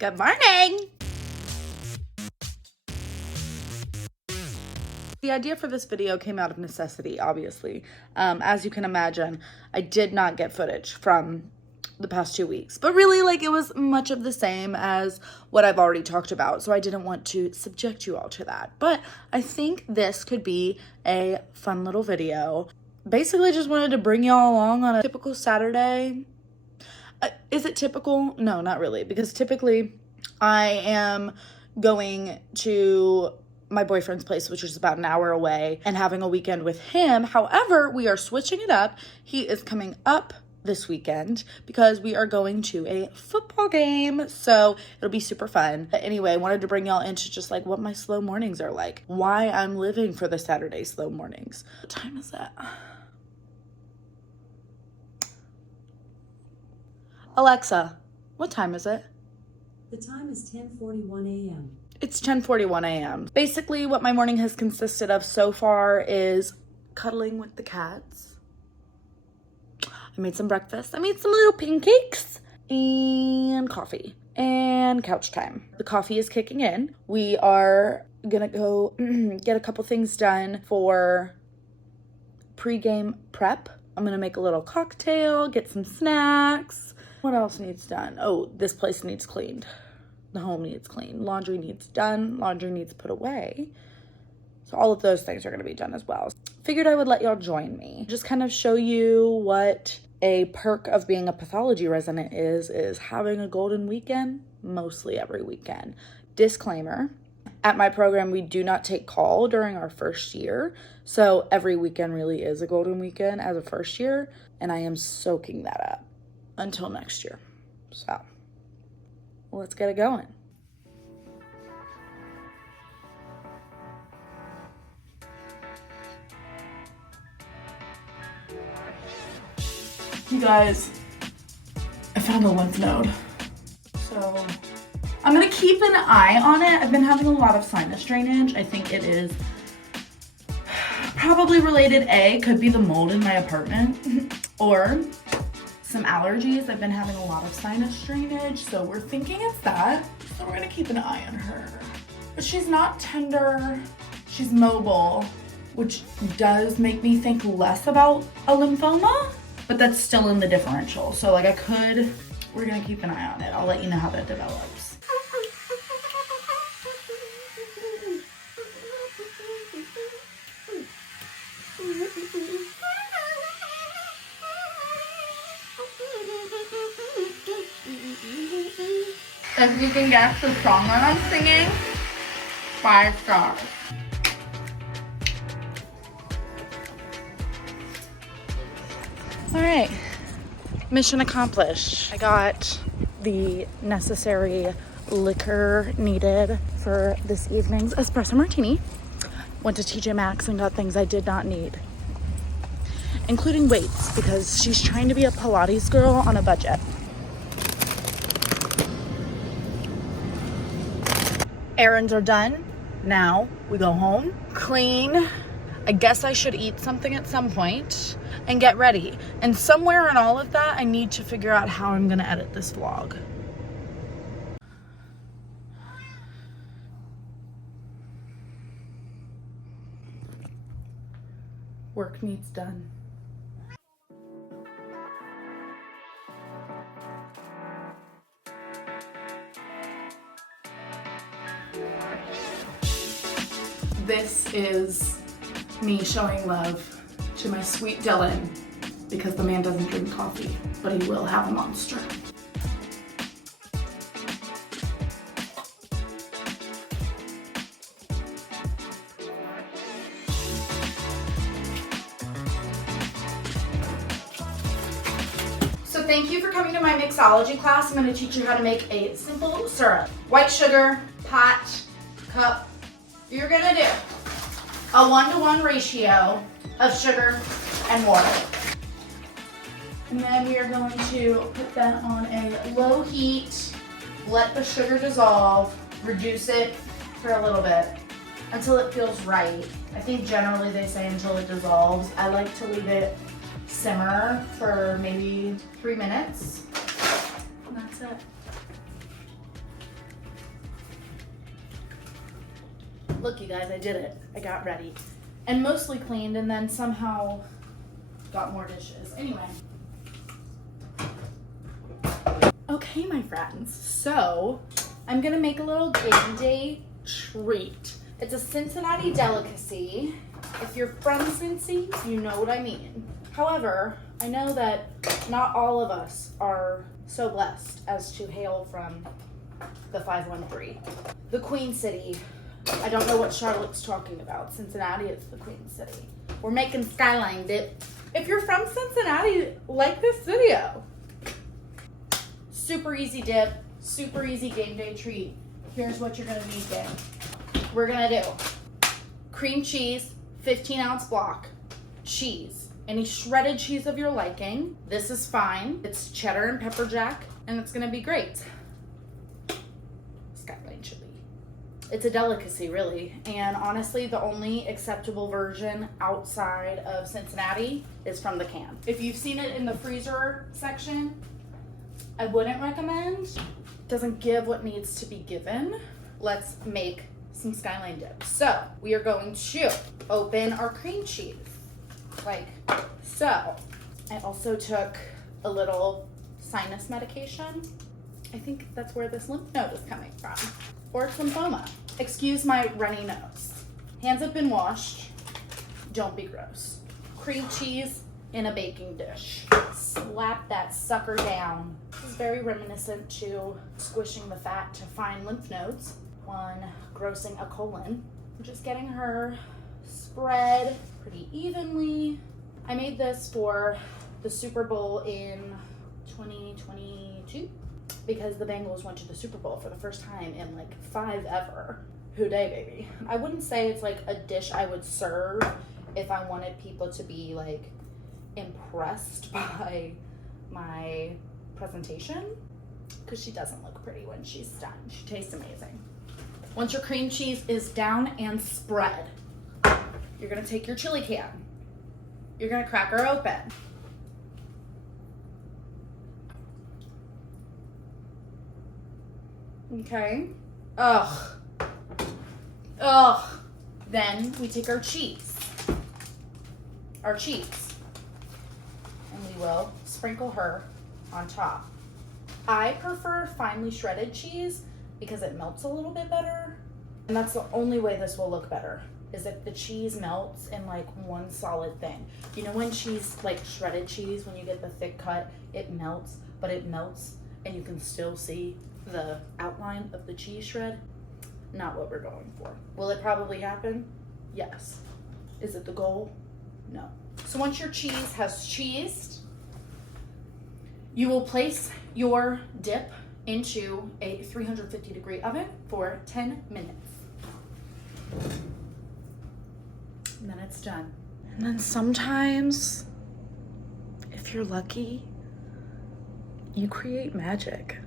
Good morning! The idea for this video came out of necessity, obviously. As you can imagine, I did not get footage from the past 2 weeks, but really, like, it was much of the same as what I've already talked about, so I didn't want to subject you all to that. But I think this could be a fun little video. Basically, just wanted to bring y'all along on a typical Saturday. Is it typical? No, not really, because typically I am going to my boyfriend's place, which is about an hour away, and having a weekend with him. However, we are switching it up. He is coming up this weekend because we are going to a football game, so it'll be super fun. But anyway, I wanted to bring y'all into just like what my slow mornings are like, why I'm living for the Saturday slow mornings. What time is that? Alexa, what time is it? The time is 10:41 a.m. It's 10:41 a.m. Basically, what my morning has consisted of so far is cuddling with the cats. I made some breakfast. I made some little pancakes and coffee and couch time. The coffee is kicking in. We are gonna go get a couple things done for pre-game prep. I'm gonna make a little cocktail, get some snacks. What else needs done? Oh, this place needs cleaned. The home needs cleaned. Laundry needs done. Laundry needs put away. So all of those things are going to be done as well. Figured I would let y'all join me. Just kind of show you what a perk of being a pathology resident is having a golden weekend mostly every weekend. Disclaimer, at my program, we do not take call during our first year. So every weekend really is a golden weekend as a first year. And I am soaking that up until next year. So let's get it going. You guys, I found a lymph node. So I'm gonna keep an eye on it. I've been having a lot of sinus drainage. I think it is probably related. Could be the mold in my apartment or some allergies. I've been having a lot of sinus drainage, so we're thinking it's that. So we're gonna keep an eye on her. But she's not tender, she's mobile, which does make me think less about a lymphoma, but that's still in the differential. So like we're gonna keep an eye on it. I'll let you know how that develops. If you can guess the song that I'm singing, 5 stars. All right, mission accomplished. I got the necessary liquor needed for this evening's espresso martini. Went to TJ Maxx and got things I did not need, including weights, because she's trying to be a Pilates girl on a budget. Errands are done. Now we go home, clean. I guess I should eat something at some point and get ready. And somewhere in all of that, I need to figure out how I'm gonna edit this vlog. Work needs done. This is me showing love to my sweet Dylan, because the man doesn't drink coffee, but he will have a Monster. So thank you for coming to my mixology class. I'm going to teach you how to make a simple syrup. White sugar, pot, cup. You're gonna do a 1-to-1 ratio of sugar and water. And then we are going to put that on a low heat, let the sugar dissolve, reduce it for a little bit until it feels right. I think generally they say until it dissolves. I like to leave it simmer for maybe 3 minutes. And that's it. Look, you guys, I did it. I got ready. And mostly cleaned, and then somehow got more dishes. Anyway. Okay, my friends. So, I'm gonna make a little game day treat. It's a Cincinnati delicacy. If you're from Cincy, you know what I mean. However, I know that not all of us are so blessed as to hail from the 513. The Queen City. I don't know what Charlotte's talking about. Cincinnati, it's the Queen City. We're making SKYLINE dip. If you're from Cincinnati, like this video. Super easy dip, super easy game day treat. Here's what you're gonna need then. We're gonna do cream cheese, 15-ounce block, cheese, any shredded cheese of your liking. This is fine. It's cheddar and pepper jack, and it's gonna be great. SKYLINE chili. It's a delicacy, really, and honestly, the only acceptable version outside of Cincinnati is from the can. If you've seen it in the freezer section, I wouldn't recommend. Doesn't give what needs to be given. Let's make some SKYLINE dip. So we are going to open our cream cheese like so. I also took a little sinus medication. I think that's where this lymph node is coming from, or it's lymphoma. Excuse my runny nose. Hands have been washed. Don't be gross. Cream cheese in a baking dish. Slap that sucker down. This is very reminiscent to squishing the fat to find lymph nodes on grossing a colon. I'm just getting her spread pretty evenly. I made this for the Super Bowl in 2022 because the Bengals went to the Super Bowl for the first time in like 5 ever. Who day, baby. I wouldn't say it's like a dish I would serve if I wanted people to be like impressed by my presentation, because she doesn't look pretty when she's done. She tastes amazing. Once your cream cheese is down and spread, you're gonna take your chili can. You're gonna crack her open. Okay. Ugh. Then we take our cheese. And we will sprinkle her on top. I prefer finely shredded cheese because it melts a little bit better. And that's the only way this will look better, is if the cheese melts in like one solid thing. You know when cheese, like shredded cheese, when you get the thick cut, it melts, but it melts and you can still see the outline of the cheese shred? Not what we're going for. Will it probably happen? Yes. Is it the goal? No. So once your cheese has cheesed, you will place your dip into a 350-degree oven for 10 minutes. And then it's done. And then sometimes, if you're lucky, you create magic.